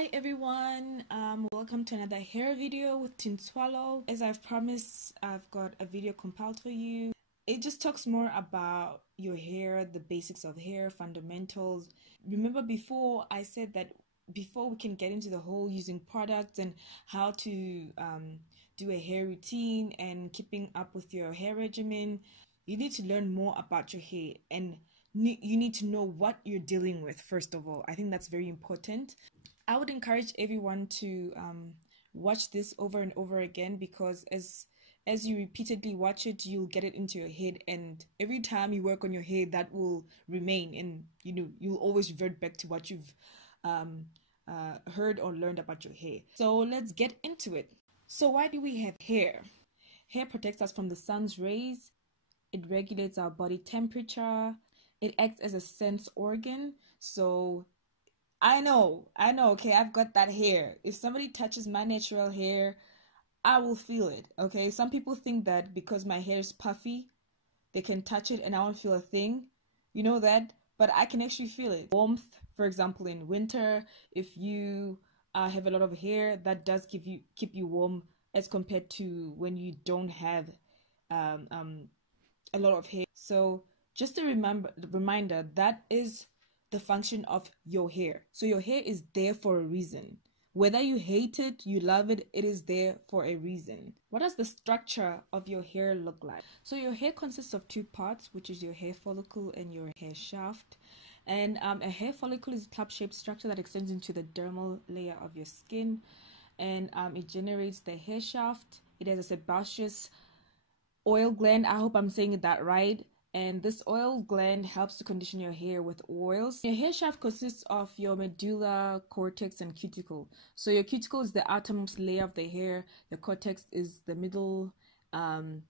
Hi everyone, welcome to another hair video with Tinswallow. As I've promised, I've got a video compiled for you. It just talks more about your hair, the basics of hair, fundamentals. Remember before I said that before we can get into the whole using products and how to do a hair routine and keeping up with your hair regimen, you need to learn more about your hair and you need to know what you're dealing with first of all. I think that's very important. I would encourage everyone to watch this over and over again because as you repeatedly watch it, you'll get it into your head, and every time you work on your hair, that will remain, and you'll always revert back to what you've heard or learned about your hair. So let's get into it. So why do we have hair? Hair protects us from the sun's rays. It regulates our body temperature. It acts as a sense organ. So I know, okay, I've got that hair. If somebody touches my natural hair, I will feel it, okay? Some people think that because my hair is puffy, they can touch it and I won't feel a thing. You know that? But I can actually feel it. Warmth, for example, in winter, if you have a lot of hair, that does keep you warm as compared to when you don't have a lot of hair. So just a reminder, that is the function of your hair. So your hair is there for a reason. Whether you hate it, you love it, it is there for a reason. What does the structure of your hair look like? So your hair consists of two parts, which is your hair follicle and your hair shaft. And a hair follicle is a club-shaped structure that extends into the dermal layer of your skin, and it generates the hair shaft. It has a sebaceous oil gland. I hope I'm saying that right. And this oil gland helps to condition your hair with oils. Your hair shaft consists of your medulla, cortex, and cuticle. So your cuticle is the outermost layer of the hair. The cortex is the middle, the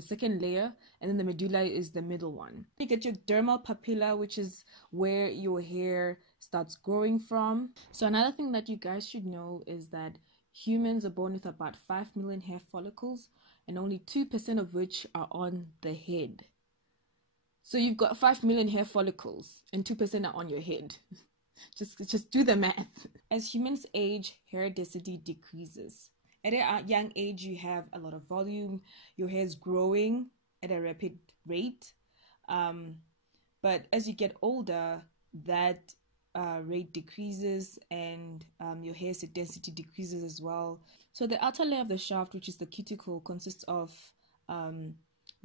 second layer, and then the medulla is the middle one. You get your dermal papilla, which is where your hair starts growing from. So another thing that you guys should know is that humans are born with about 5 million hair follicles, and only 2% of which are on the head. So you've got 5 million hair follicles and 2% are on your head. just do the math. As humans age, hair density decreases. At a young age, you have a lot of volume. Your hair is growing at a rapid rate. But as you get older, that rate decreases, and your hair density decreases as well. So the outer layer of the shaft, which is the cuticle, consists of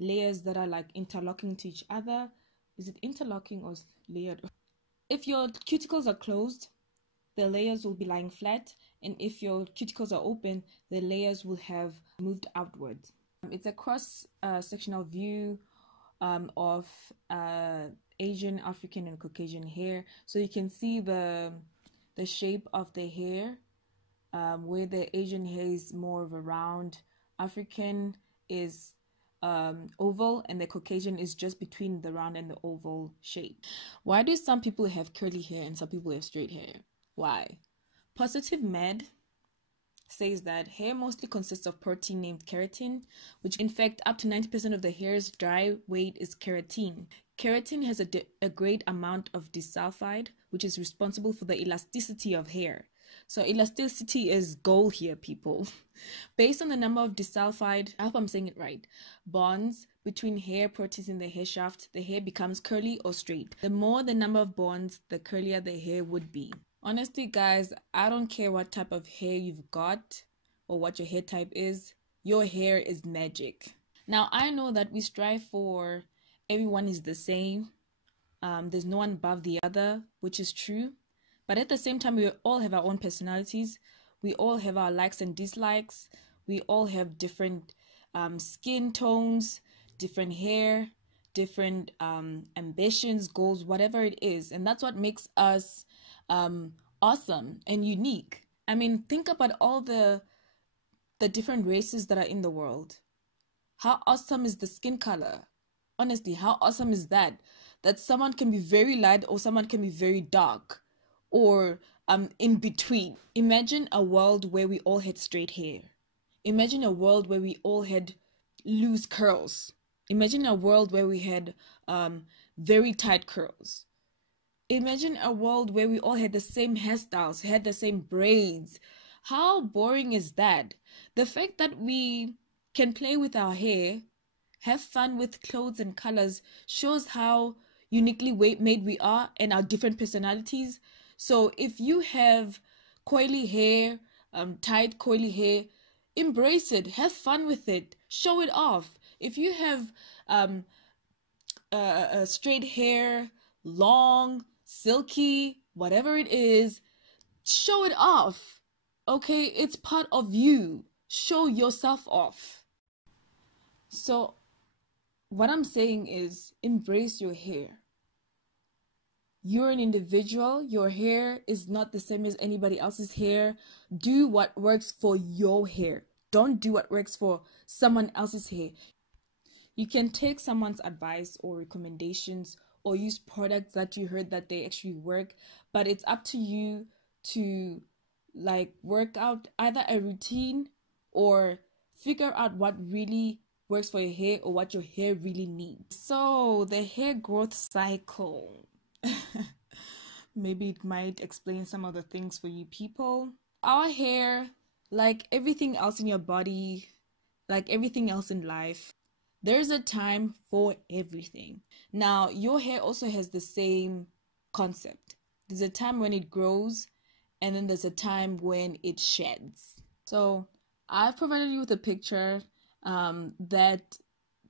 layers that are like interlocking to each other. Is it interlocking or layered? If your cuticles are closed, the layers will be lying flat, and if your cuticles are open, the layers will have moved outwards. It's a cross-sectional view of Asian, African, and Caucasian hair. So you can see the shape of the hair, where the Asian hair is more of a round, African is oval, and the Caucasian is just between the round and the oval shape. Why do some people have curly hair and some people have straight hair? Why? Positive Med says that hair mostly consists of protein named keratin, which in fact up to 90% of the hair's dry weight is keratin. Keratin has a great amount of disulfide, which is responsible for the elasticity of hair. So elasticity is goal here, people. Based on the number of disulfide, I hope I'm saying it right, bonds between hair proteins in the hair shaft, the hair becomes curly or straight. The more the number of bonds, the curlier the hair would be. Honestly, guys, I don't care what type of hair you've got or what your hair type is. Your hair is magic. Now, I know that we strive for everyone is the same. There's no one above the other, which is true. But at the same time, we all have our own personalities. We all have our likes and dislikes. We all have different skin tones, different hair, different ambitions, goals, whatever it is. And that's what makes us awesome and unique. I mean, think about all the different races that are in the world. How awesome is the skin color? Honestly, how awesome is that? That someone can be very light or someone can be very dark, or in between. Imagine a world where we all had straight hair. Imagine a world where we all had loose curls. Imagine a world where we had very tight curls. Imagine a world where we all had the same hairstyles, had the same braids. How boring is that? The fact that we can play with our hair, have fun with clothes and colors, shows how uniquely made we are and our different personalities. So if you have coily hair, tight coily hair, embrace it, have fun with it, show it off. If you have um, straight hair, long, silky, whatever it is, show it off. Okay, it's part of you. Show yourself off. So what I'm saying is embrace your hair. You're an individual. Your hair is not the same as anybody else's hair. Do what works for your hair. Don't do what works for someone else's hair. You can take someone's advice or recommendations or use products that you heard that they actually work, but it's up to you to work out either a routine or figure out what really works for your hair or what your hair really needs. So the hair growth cycle. Maybe it might explain some of the things for you people. Our hair, like everything else in your body, like everything else in life, there's a time for everything. Now, your hair also has the same concept. There's a time when it grows, and then there's a time when it sheds. So I've provided you with a picture that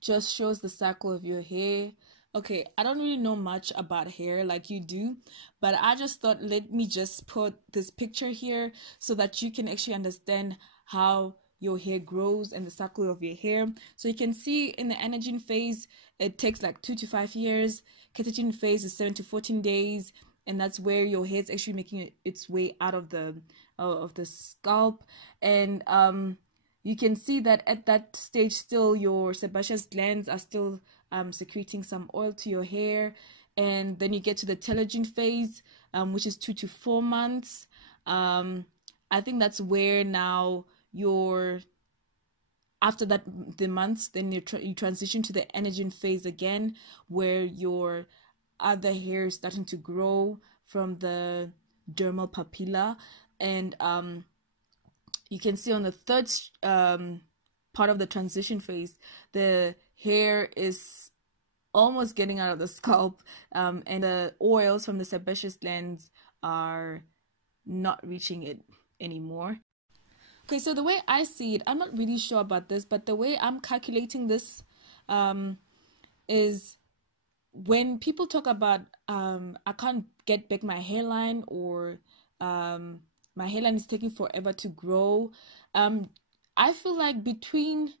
just shows the cycle of your hair. Okay, I don't really know much about hair like you do, but I just thought let me just put this picture here so that you can actually understand how your hair grows and the cycle of your hair. So you can see in the anagen phase, it takes like 2 to 5 years. Catagen phase is 7 to 14 days, and that's where your hair is actually making its way out of the scalp. And you can see that at that stage still your sebaceous glands are still secreting some oil to your hair. And then you get to the telogen phase, which is 2 to 4 months. I think that's where now after that the months, then you transition to the anagen phase again, where your other hair is starting to grow from the dermal papilla. And you can see on the third part of the transition phase, the hair is almost getting out of the scalp, and the oils from the sebaceous glands are not reaching it anymore. Okay, so the way I see it, I'm not really sure about this, but the way I'm calculating this is when people talk about I can't get back my hairline, or my hairline is taking forever to grow, I feel like between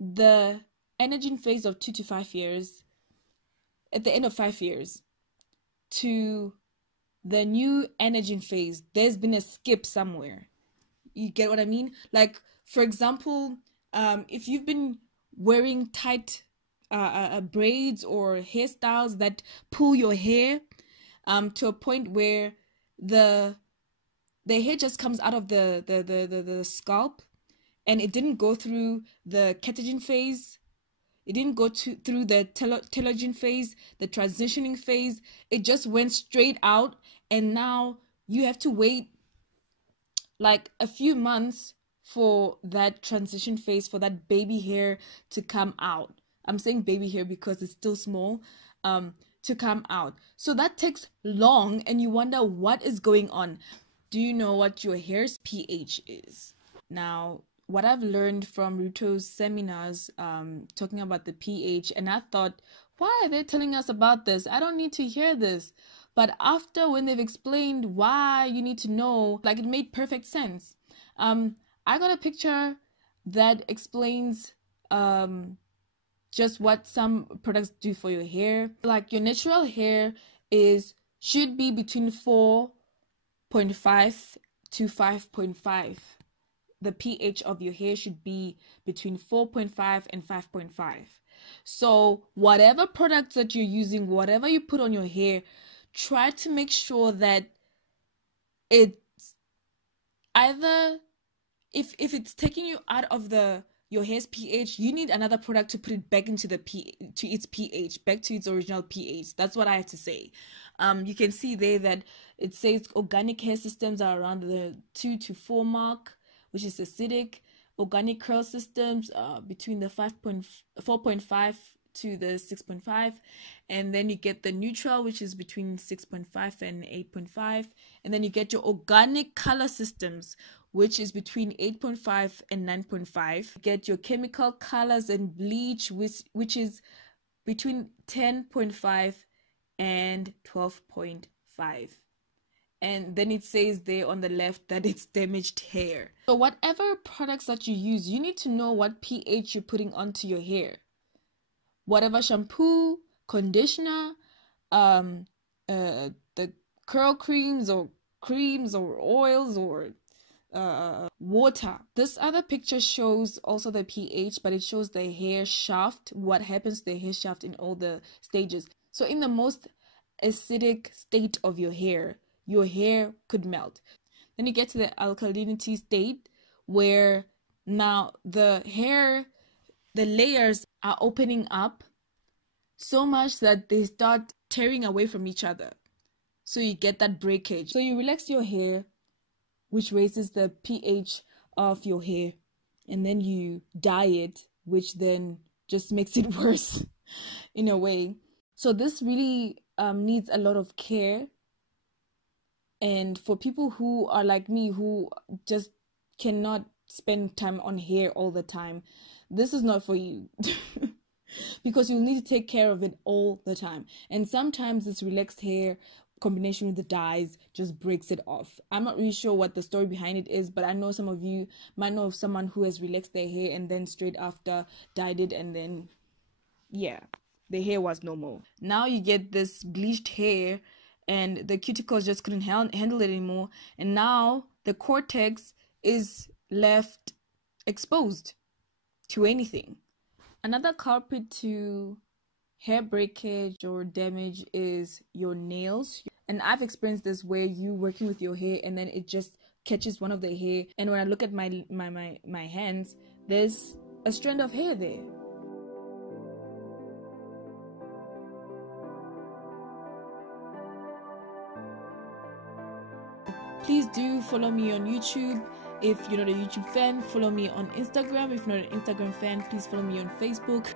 the anagen phase of 2 to 5 years, at the end of 5 years, to the new anagen phase, there's been a skip somewhere. You get what I mean? Like, for example, if you've been wearing tight braids or hairstyles that pull your hair to a point where the hair just comes out of the scalp, and it didn't go through the catagen phase, it didn't go through the telogen phase, the transitioning phase, it just went straight out, and now you have to wait like a few months for that transition phase, for that baby hair to come out. I'm saying baby hair because it's still small, to come out. So that takes long, and you wonder what is going on. Do you know what your hair's pH is? Now, what I've learned from Ruto's seminars, talking about the pH, and I thought, why are they telling us about this? I don't need to hear this. But after, when they've explained why you need to know, like, it made perfect sense. I got a picture that explains just what some products do for your hair. Like, your natural hair should be between 4.5 to 5.5. The pH of your hair should be between 4.5 and 5.5. So whatever products that you're using, whatever you put on your hair, try to make sure that it's either, if it's taking you out of the your hair's pH, you need another product to put it back into its pH, back to its original pH. That's what I have to say. You can see there that it says organic hair systems are around the 2 to 4 mark, which is acidic. Organic curl systems between the 4.5 to the 6.5, and then you get the neutral, which is between 6.5 and 8.5, and then you get your organic color systems, which is between 8.5 and 9.5. You get your chemical colors and bleach, which is between 10.5 and 12.5. And then it says there on the left that it's damaged hair. So whatever products that you use, you need to know what pH you're putting onto your hair. Whatever shampoo, conditioner, the curl creams or oils or water. This other picture shows also the pH, but it shows the hair shaft, what happens to the hair shaft in all the stages. So in the most acidic state of your hair could melt. Then you get to the alkalinity state, where now the layers are opening up so much that they start tearing away from each other. So you get that breakage. So you relax your hair, which raises the pH of your hair, and then you dye it, which then just makes it worse in a way. So this really needs a lot of care. And for people who are like me, who just cannot spend time on hair all the time, this is not for you. Because you need to take care of it all the time. And sometimes this relaxed hair combination with the dyes just breaks it off. I'm not really sure what the story behind it is, but I know some of you might know of someone who has relaxed their hair and then straight after dyed it, and then yeah, the hair was normal. Now you get this bleached hair, and the cuticles just couldn't handle it anymore, and now the cortex is left exposed to anything. Another culprit to hair breakage or damage is your nails. And I've experienced this where you working with your hair and then it just catches one of the hair, and when I look at my hands, there's a strand of hair there. Please do follow me on YouTube. If you're not a YouTube fan, follow me on Instagram. If you're not an Instagram fan, please follow me on Facebook.